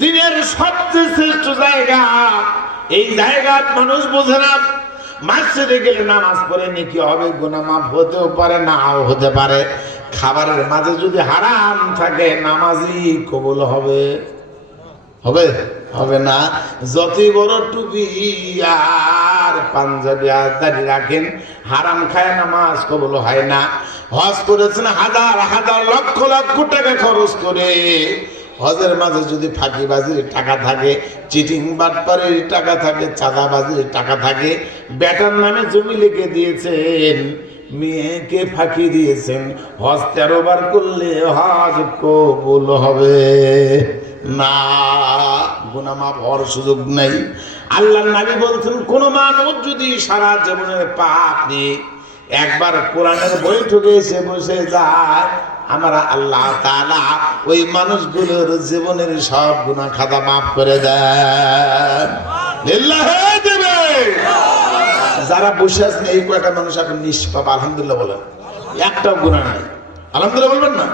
দিনের সবচেয়ে শ্রেষ্ঠ জায়গা এই জায়গা মানুষ বোঝে না। মসজিদে গেলে নামাজ পড়ে নেকি হবে, গুনাহ মাফ হতেও পারে, নাও হতে পারে। খাবারের মাঝে যদি হারাম থাকে নামাজই কবুল হবে? হবে? হবে না। যতই বড় টুপি আর পাঞ্জাবি আর দাড়ি রাখেন, হারাম খায় নামাজ কবুল হয় না। হজ করেছেন হাজার হাজার লক্ষ লক্ষ টাকা খরচ করে, হজের মাঝে যদি ফাঁকিবাজির টাকা থাকে, চিটিং বাটপারের টাকা থাকে, চাঁদাবাজির টাকা থাকে, বেটার নামে জমি লিখে দিয়েছেন, মেয়েকে ফাঁকি দিয়েছেন, হজ 13 বার করলে হজ কবুল হবে না, গুনাহ মাফ হওয়ার সুযোগ নেই। আল্লাহর নবী বলছেন কোন মানুষ যদি সারা জীবনের পাপ নিয়ে একবার কোরআনের বৈঠকে এসে বসে যায়, আমরা আল্লাহ তাআলা ওই মানুষগুলোর জীবনের সব গুনাহ খাতা মাফ করে দেন। লিল্লাহি দেবে। যারা বসে আছেন এই কয়টা মানুষ এখন নিষ্পাপ, আলহামদুলিল্লাহ বলেন, একটাও গুনাহ নাই। আলহামদুলিল্লাহ বলবেন না?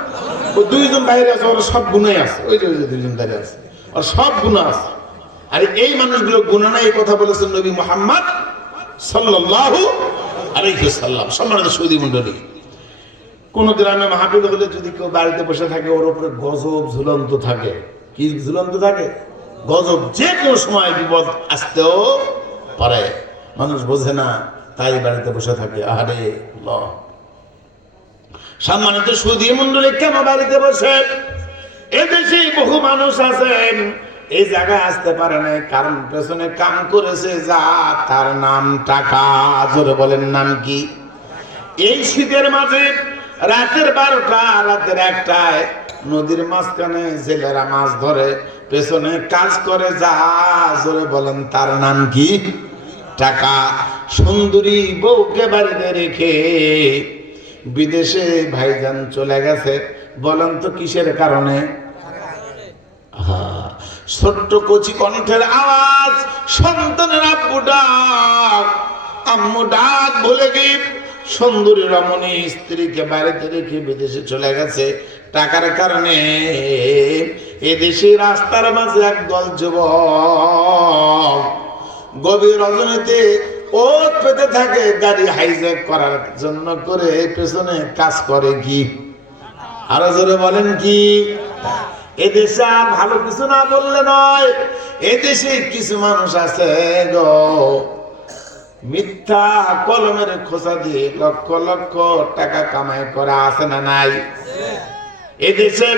ওই দুইজন বাইরে আছে, ওরা সব গুনাহই আছে। ওই যে দুইজন বাইরে আছে, ওর সব গুনাহ আছে। আর এই মানুষগুলো গুনাহ নাই, এই কথা বলেছেন নবী মুহাম্মদ সাল্লাল্লাহু আলাইহি ওয়াসাল্লাম। সম্মানিত সুধী মণ্ডলী, কোন গ্রামে মাহফিল হলে যদি কেউ বাড়িতে বসে থাকে, ওর উপরে গজব ঝুলন্ত থাকে। কি ঝুলন্ত থাকে? গজব। যে কোনো সময় বিপদ আসতেও পারে, মানুষ বোঝে না, তাই বাড়িতে বসে থাকে। আরে আল্লাহ। সম্মানিত সুধী মণ্ডলী, কেন বাড়িতে বসে? এদেশে বহু মানুষ আছেন এই জায়গায় আসতে পারে না, কারণ পেছনে কাম করেছে যা, তার নাম টাকা। জোরে বলেন নাম কি? এই শীতের মাঝে রাতের 12টা, রাতের 1টায় নদীর মাঝখানে জেলেরা মাছ ধরে, পেছনে কাজ করে যা, জোরে বলেন তার নাম কি? টাকা। সুন্দরী বউকে বাড়িতে রেখে বিদেশে ভাইজান চলে গেছে, বলেন তো কিসের কারণে? ছোট্ট কচি কণ্ঠের আওয়াজ, সন্তানের আব্বু ডাক, আম্মু ডাক বলে কি সুন্দরী রমণী স্ত্রীকে বাড়িতে রেখে বিদেশে চলে গেছে টাকার কারণে। এদেশে রাস্তার মাঝে একদল যুবক গভীর রজনীতে ওত পেতে থাকে, গাড়ি হাইজ্যাক করার জন্য করে পেছনে কাজ করে কি? আরো জোরে বলেন কি? এদেশে আর ভালো কিছু না বললে নয়, এদেশে কিছু মানুষ আছে গো, মিথ্যা কলমের খোঁচা দিয়ে লক্ষ লক্ষ টাকা কামাই করা আছে না নাই? এদেশে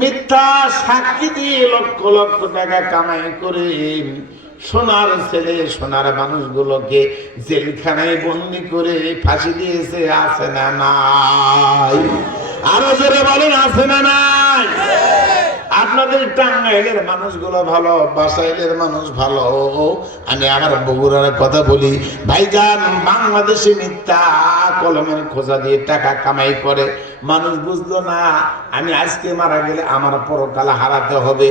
মিথ্যা সাক্ষী দিয়ে লক্ষ লক্ষ টাকা কামাই করে সোনার ছেলে সোনার মানুষগুলোকে জেলখানায় বন্দি করে ফাঁসি দিয়েছে, আছে না নাই? আরো জোরে বলেন আছে না নাই? আপনাদের টাঙ্গাইলের মানুষগুলো ভালো, বাসাইলের মানুষ ভালো, আমি আমার বগুড়ার কথা বলি ভাইজান। বাংলাদেশে মিথ্যা কলমের খোঁজা দিয়ে টাকা কামাই করে, মানুষ বুঝলো না আমি আজকে মারা গেলে আমার পরকাল হারাতে হবে।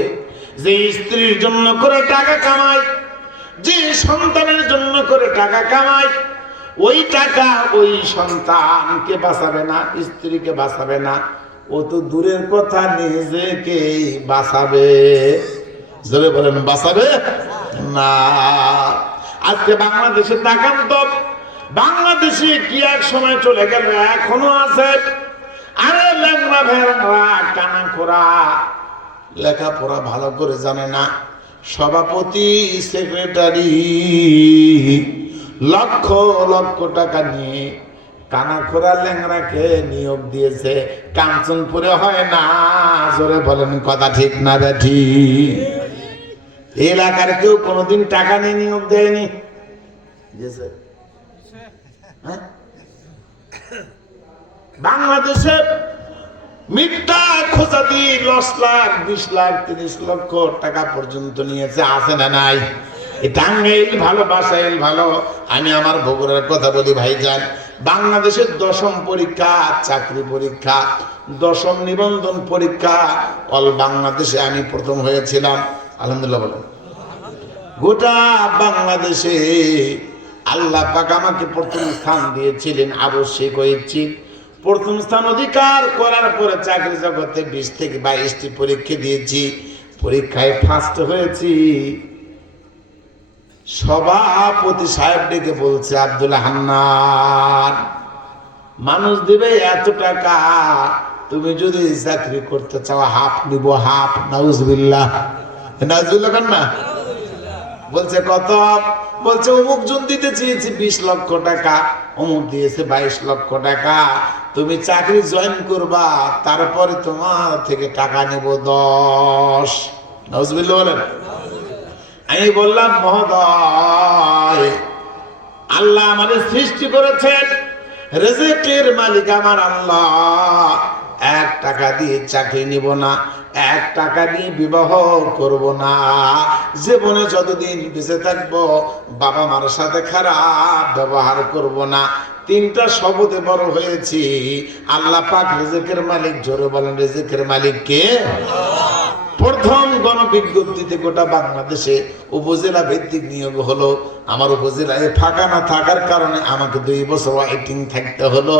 যে স্ত্রীর জন্য করে টাকা কামাই, যে সন্তানের জন্য করে টাকা কামাই, ওই টাকা ওই সন্তানকে বাঁচাবে না, স্ত্রীকে বাঁচাবে না, ও তো দূরের কথা নিজেকে বাঁচাবে। জোরে বলেন বাঁচাবে না। আজকে বাংলাদেশে তাকান তো, বাংলাদেশে কি এক সময় চলে গেল, এখনো আছে। আরে ল্যাংড়া ভেড়া কানা খোরা, লেখাপড়া ভালো করে জানে না, সভাপতি সেক্রেটারি লক্ষ লক্ষ টাকা নিয়ে কানাখোরা ল্যাংড়াকে নিয়োগ দিয়েছে। কাঞ্চনপুরে হয় না, জোরে বলেন কথা ঠিক না বেঠি? এলাকার কেউ কোনোদিন টাকা নিয়ে নিয়োগ দেয়নি? বাংলাদেশে মিথ্যা খোঁজা দিয়ে 10 লাখ 20 লাখ 30 লক্ষ টাকা পর্যন্ত নিয়েছে, আছে না নাই? টাঙ্গাইল ভালো, বাসাইল ভালো। আমি আমার বগুড়ার কথা বলি ভাইজান, বাংলাদেশের 10ম পরীক্ষা চাকরি পরীক্ষা, 10ম নিবন্ধন পরীক্ষা অল বাংলাদেশে আমি প্রথম হয়েছিলাম। আলহামদুলিল্লাহ বলেন। গোটা বাংলাদেশে আল্লাহ পাক আমাকে প্রথম স্থান দিয়েছিলেন, আবশ্যিক হয়েছি। প্রথম স্থান অধিকার করার পরে চাকরি জগতে 20 থেকে 22টি পরীক্ষা দিয়েছি, পরীক্ষায় ফার্স্ট হয়েছি। সভাপতি সাহেব ডেকে বলছে, আব্দুল হান্নান, মানুষ দিবে এত টাকা, তুমি যদি চাকরি করতে চাও হাফ নিব, হাফ। নাউজুবিল্লাহ, নাউজুবিল্লাহ কেন না? বলছে কত? বলছে অমুক জন দিতে চেয়েছি 20 লক্ষ টাকা, অমুক দিয়েছে 22 লক্ষ টাকা, তুমি চাকরি জয়েন করবা, তারপরে তোমার থেকে টাকা নেব 10। নাউজুবিল্লাহ বলেন। আমি বললাম, মহোদয়, আল্লাহ আমাদের সৃষ্টি করেছেন, রিজিকের মালিক আমার আল্লাহ। 1 টাকা দিয়ে চাকরি নিব না, 1 টাকা দিয়ে বিবাহ করব না, জীবনে যতদিন বেঁচে থাকবো বাবা মার সাথে খারাপ ব্যবহার করব না। 3টা শপথে বড় হয়েছি। আল্লাহ পাক রিজিকের মালিক, জোরে বলেন রিজিকের মালিক কে? প্রথম গণবিজ্ঞপ্তিতে গোটা বাংলাদেশে উপজেলা ভিত্তিক নিয়োগ হলো। আমার উপজেলায় ফাঁকা না থাকার কারণে আমাকে 2 বছর ওয়েটিং থাকতে হলো।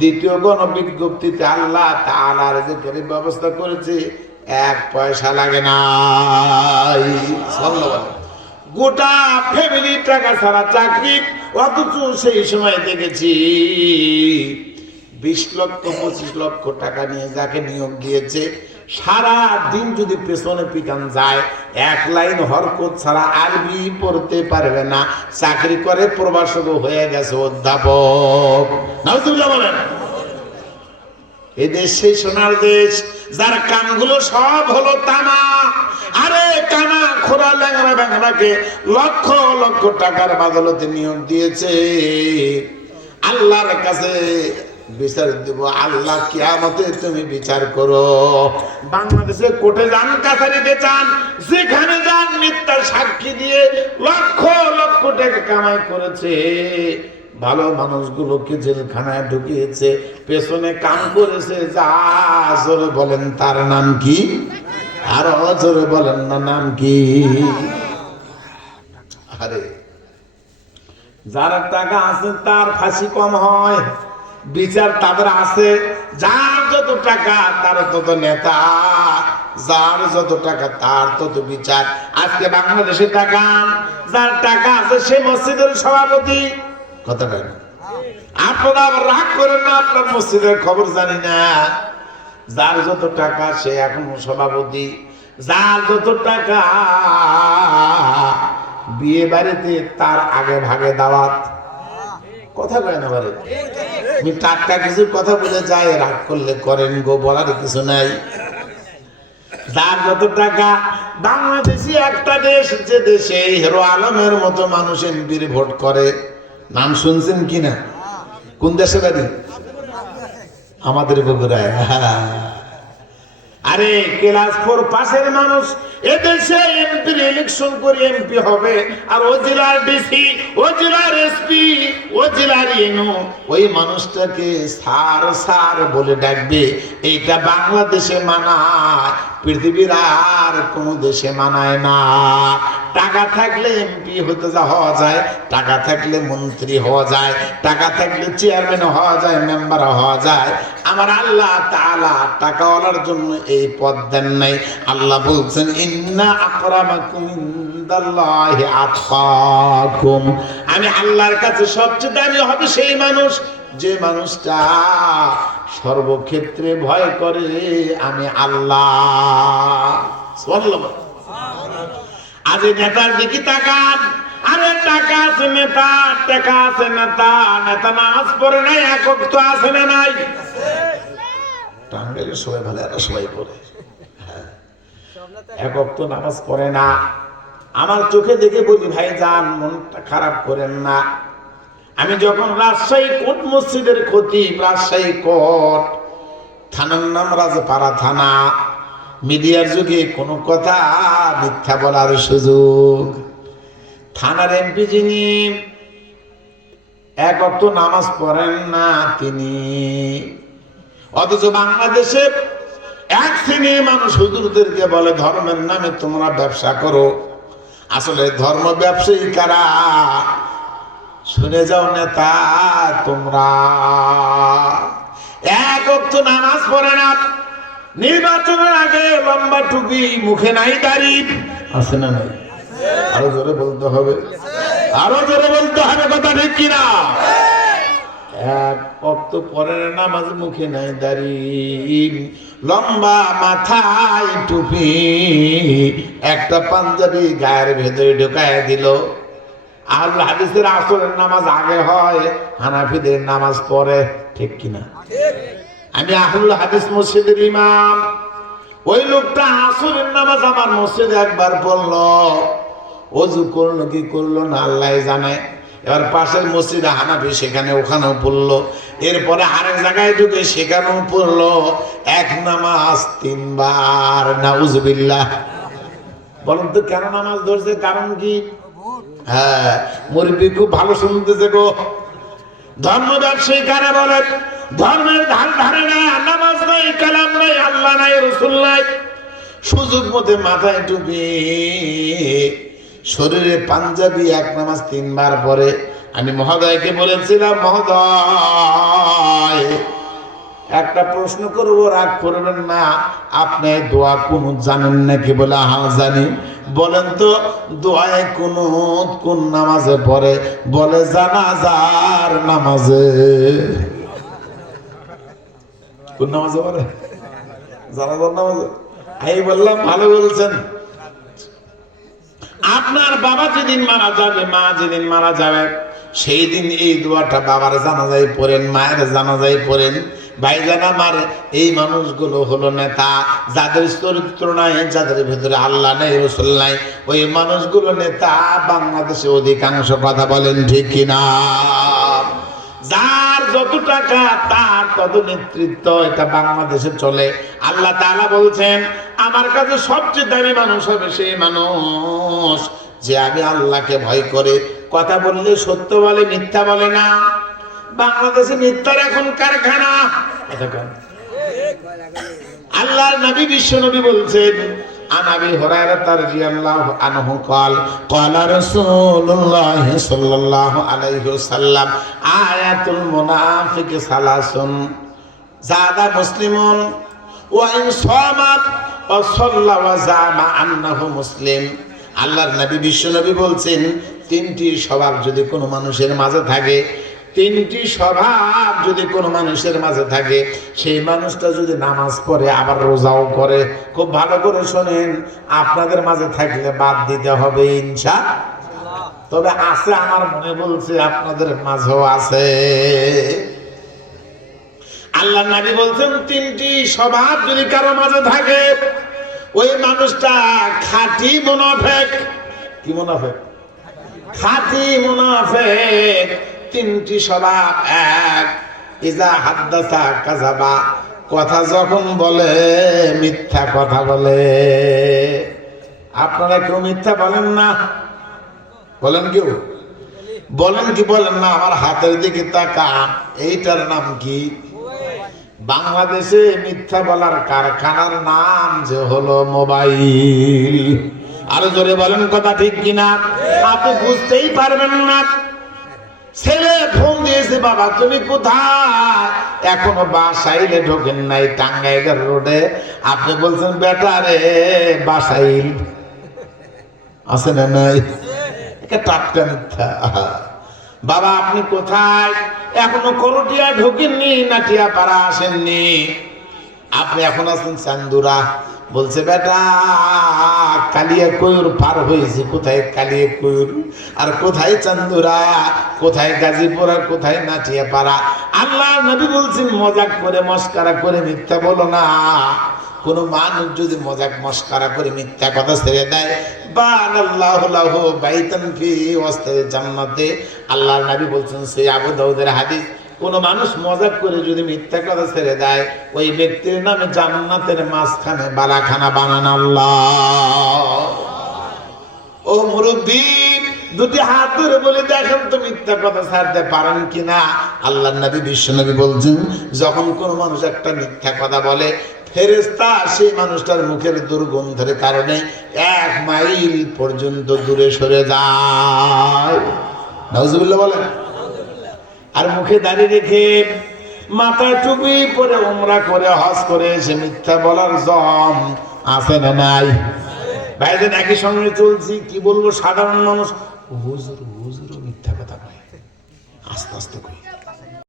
দ্বিতীয় গণবিজ্ঞপ্তিতে আল্লাহ তাআলা রিজিকের ব্যবস্থা করেছে, 1 পয়সা লাগে নাই। সাল্লাল্লাহু আলাইহি। গোটা ফ্যামিলি টাকা ছাড়া চাকরি, অথচ সেই সময় দেখেছি 20 লক্ষ 25 লক্ষ টাকা নিয়ে যাকে নিয়োগ দিয়েছে, সারা দিন যদি পেছনে পিটান যায়, 1 লাইন হরকত ছাড়া আরবি পড়তে পারবে না, চাকরি করে প্রবাসক হয়ে গেছে অধ্যাপক। নাউজুবিল্লাহ বলেন। এই দেশ সেই সোনার দেশ, যার কানগুলো সব হলো তামা। আরে কানা খোরা ল্যাংড়া ব্যাংরাকে লক্ষ লক্ষ টাকার বদলতে নিয়োগ দিয়েছে। আল্লাহর কাছে বিচার দিব, আল্লাহ কিয়ামতে তুমি বিচার করো। বাংলাদেশে কোর্টে যান, কাছারিতে যান, যেখানে যান মিথ্যা সাক্ষী দিয়ে লক্ষ লক্ষ টাকা কামাই করেছে। ভালো মানুষগুলোকে জেলখানায় ঢুকিয়েছে, পেছনে কাম করেছে। যা জোরে বলেন তার নাম কি? আরো জোরে বলেন না নাম কি? আরে যার টাকা আছে তার ফাঁসি কম হয়, বিচার তাদের আছে। যার যত টাকা তার তত নেতা, যার যত টাকা তার তত বিচার। আজকে বাংলাদেশে টাকা, যার টাকা আছে সে মসজিদের সভাপতি। কথা কয় না? আপনারা আবার রাগ করেন না, আপনার মসজিদের খবর জানি না। যার যত টাকা সে এখন সভাপতি, যার যত টাকা বিয়ে বাড়িতে তার আগে ভাগে দাওয়াত। কথা কয় না বারে? আমি টাটকা কিছু কথা বলে যাই, রাগ করলে করেন গো, বলার কিছু নাই। যার যত টাকা। বাংলাদেশি একটা দেশ, যে দেশে হিরো আলমের মতো মানুষ এমপির ভোট করে। নাম শুনছেন কিনা? কোন দেশে বাড়ি? আমাদের বগুড়ায়। আরে ক্লাস 4 পাশের মানুষ এদেশে এমপির ইলেকশন করে এমপি হবে, আর ও জেলার ডিসি, ও জেলার এসপি, ও জেলার ইনো ওই মানুষটাকে স্যার স্যার বলে ডাকবে। এইটা বাংলাদেশে মানায়, পৃথিবীর আর কোনো দেশে মানায় না। টাকা থাকলে এমপি হতে হওয়া যায়, টাকা থাকলে মন্ত্রী হওয়া যায়, টাকা থাকলে চেয়ারম্যান হওয়া যায়, মেম্বার হওয়া যায়। আমার আল্লাহ তাআলা টাকাওয়ালার জন্য এই পদ দেন নাই। আল্লাহ বলছেন, ইন্না আকরামাকুম ইনদাল্লাহি আতকাকুম। আমি আল্লাহর কাছে সবচেয়ে দামি হবে সেই মানুষ যে মানুষটা সর্বক্ষেত্রে ভয় করে আমি আল্লাহ। সুবহানাল্লাহ। আজ নেতার দিকে তাকান, আরে টাকা আছে নেতা, টাকা আছে নেতা, নেতা নামাজ পড়ে নাই, এক ওয়াক্ত আছে না নাই? টাঙ্গাইলে সবাই ভালো, এরা সবাই পড়ে, এক ওয়াক্ত নামাজ পড়ে না। আমার চোখে দেখে বলি ভাই যান, মনটা খারাপ করেন না। আমি যখন রাজশাহী কোট মসজিদের খতিব, রাজশাহী কোট, থানার নাম রাজপাড়া থানা, মিডিয়ার যুগে কোনো কথা মিথ্যা বলার সুযোগ। থানার এমপি যিনি এক ওয়াক্ত নামাজ পড়েন না তিনি, অথচ বাংলাদেশে এক শ্রেণীর মানুষ হুজুরদেরকে বলে ধর্মের নামে তোমরা ব্যবসা করো। আসলে ধর্ম ব্যবসায়ী কারা? শুনে যাও নেতা তোমরা। এক ওয়াক্ত নামাজ পড়ে না, নির্বাচনের আগে লম্বা টুপি, মুখে নাই দাড়ি, আছে না নাই? আরো জোরে বলতে হবে, আরো জোরে বলতে হবে, কথা ঠিক কিনা? এক ওয়াক্ত পরের নামাজ, মুখে নাই দাড়ি, লম্বা মাথায় টুপি, একটা পাঞ্জাবি গায়ের ভেতরে ঢুকায় দিল। আহলে হাদিসের আসরের নামাজ আগে হয়, হানাফিদের নামাজ পরে, ঠিক কিনা? আমি আহলে হাদিস মসজিদের ইমাম, ওই লোকটা আসরের নামাজ আমার মসজিদে একবার পড়লো, ওযু করলো কি করলো না আল্লাহ জানে। এবার পাশের মসজিদে হানাফি, সেখানে ওখানেও পড়লো, এরপরে আরেক জায়গায় ঢুকে সেখানেও পড়লো, এক নামাজ তিনবার। নাউজুবিল্লাহ। বলুন তো কেন নামাজ ধরছে, কারণ কি? হ্যাঁ, মুরব্বি খুব ভালো শুনতেছে গো। ধর্ম ব্যবসায়ী কারা বলে? ধর্মের ধার ধারে না, নামাজ নাই, কালাম নাই, আল্লাহ নাই, রসুল নাই, সুযোগ মতে মাথায় টুপি, শরীরে পাঞ্জাবি, এক নামাজ তিনবার পরে। আমি মহোদয়কে বলেছিলাম, মহোদয় একটা প্রশ্ন করবো, রাগ করবেন না, আপনি দোয়া কুনুত জানেন নাকি? বলে হ্যাঁ জানি। বলেন তো দোয়ায় কুনুত কোন নামাজে পড়ে? বলে জানাজার নামাজে। কোন নামাজে পড়ে? জানাজার নামাজে। এই বললাম ভালো বলছেন। আপনার বাবা যেদিন মারা যাবে, মা যেদিন মারা যাবে, সেই দিন এই দোয়াটা বাবার জানাজায় পড়েন, মায়ের জানাজায় পড়েন। ভাইজান আমার, এই মানুষগুলো হলো নেতা, যাদের চরিত্র নাই, যাদের ভেতরে আল্লাহ নাই, রসুল নাই, ওই মানুষগুলো নেতা। বাংলাদেশে অধিকাংশ, কথা বলেন ঠিক কিনা? যার যত টাকা তার তত নেতৃত্ব, এটা বাংলাদেশে চলে। আল্লাহ তাআলা বলছেন, আমার কাছে সবচেয়ে দামি মানুষ হবে সেই মানুষ যে আমি আল্লাহকে ভয় করে, কথা বললে সত্য বলে, মিথ্যা বলে না। বাংলাদেশে মিথ্যার এখন কারখানা। আল্লাহর নবী, বিশ্ব নবী বলছেন, আন আবি হুরায়রা রাদিয়াল্লাহু আনহু قال قال رسول الله صلى الله عليه وسلم আয়াতুল মুনাফিক সালাসুন যাদা মুসলিমুন ওয়া ইন সামা ওয়া সাল্লা ওয়া জামা আন্নাহু মুসলিম। আল্লাহর নবী, বিশ্ব নবী বলছেন, তিনটি স্বভাব যদি কোনো মানুষের মাঝে থাকে, তিনটি স্বভাব যদি কোনো মানুষের মাঝে থাকে, সেই মানুষটা যদি নামাজ পড়ে আবার রোজাও করে, খুব ভালো করে শোনেন, আপনাদের মাঝে থাকলে বাদ দিতে হবে ইনশাআল্লাহ। তবে আছে, আমার মনে বলছে আপনাদের মাঝেও আছে। আল্লাহ নবী বলছেন, তিনটি স্বভাব যদি কারো মাঝে থাকে, ওই মানুষটা খাঁটি মুনাফিক। কি মুনাফিক? খাঁটি মুনাফিক। তিনটি স্বভাব। এক, ইজা হাদ্দাসা কাযাবা, কথা যখন বলে মিথ্যা কথা বলে। আপনারা কেউ মিথ্যা বলেন না? বলেন কেউ? বলেন কি বলেন না? আমার হাতের দিকে তাকান, এইটার নাম কি? বাংলাদেশে মিথ্যা বলার কারখানার নাম যে হলো মোবাইল। আরো জোরে বলেন, কথা ঠিক কিনা? আপনি বুঝতেই পারবেন না। ছেলে ফোন দিয়েছে, বাবা তুমি কোথায়? এখনো বাসাইলে ঢোকেন নাই, টাঙ্গাইল রোডে। আপনি বলছেন, বেটা রে বাসাইল আছে না নাই? এটা টাটকা মিথ্যা। বাবা আপনি কোথায়? এখনো করটিয়া ঢোকেননি, নাটিয়া পাড়া আসেননি, আপনি এখন আছেন চান্দুরা। বলছে বেটা কালিয়া কয়ুর পার হয়েছে, কোথায় কালিয়া কয়ুর আর কোথায় চান্দুরা, কোথায় গাজীপুর আর কোথায় নাটিয়া পাড়া। আল্লাহ নবী বলছেন মজাক করে মস্কারা করে মিথ্যা বলো না। কোন মানুষ যদি মজাক মস্কারা করে মিথ্যা কথা ছেড়ে দেয়, বানাল্লাহু লাহু বাইতান ফি ওয়াসতিল জান্নাতে, আল্লাহর নবী বলছেন সে আবু দাউদের হাদিস, কোন মানুষ মজাক করে যদি মিথ্যা কথা ছেড়ে দেয়, ওই ব্যক্তির নামে জান্নাতের মাঝখানে বালাখানা বানান আল্লাহ। ও মুরব্বী দুটি হাত ধরে বলে দেখেন তো মিথ্যা কথা ছাড়তে পারেন কিনা। আল্লাহর নবী বিশ্ব নবী বলছেন যখন কোন মানুষ একটা মিথ্যা কথা বলে, ফেরেশতা সেই মানুষটার মুখের দুর্গন্ধের কারণে 1 মাইল পর্যন্ত দূরে সরে যায়। নাউজুবিল্লাহ বলেন। আর মুখে দাঁড়িয়ে রেখে মাথা টুপি পরে উমরা করে হজ করে সে মিথ্যা বলার জম আছে না নাই? ভাইদের একই সঙ্গে চলছি, কি বলবো, সাধারণ মানুষ হুজুর হুজুর মিথ্যা কথা কয়, আস্তে আস্তে কই।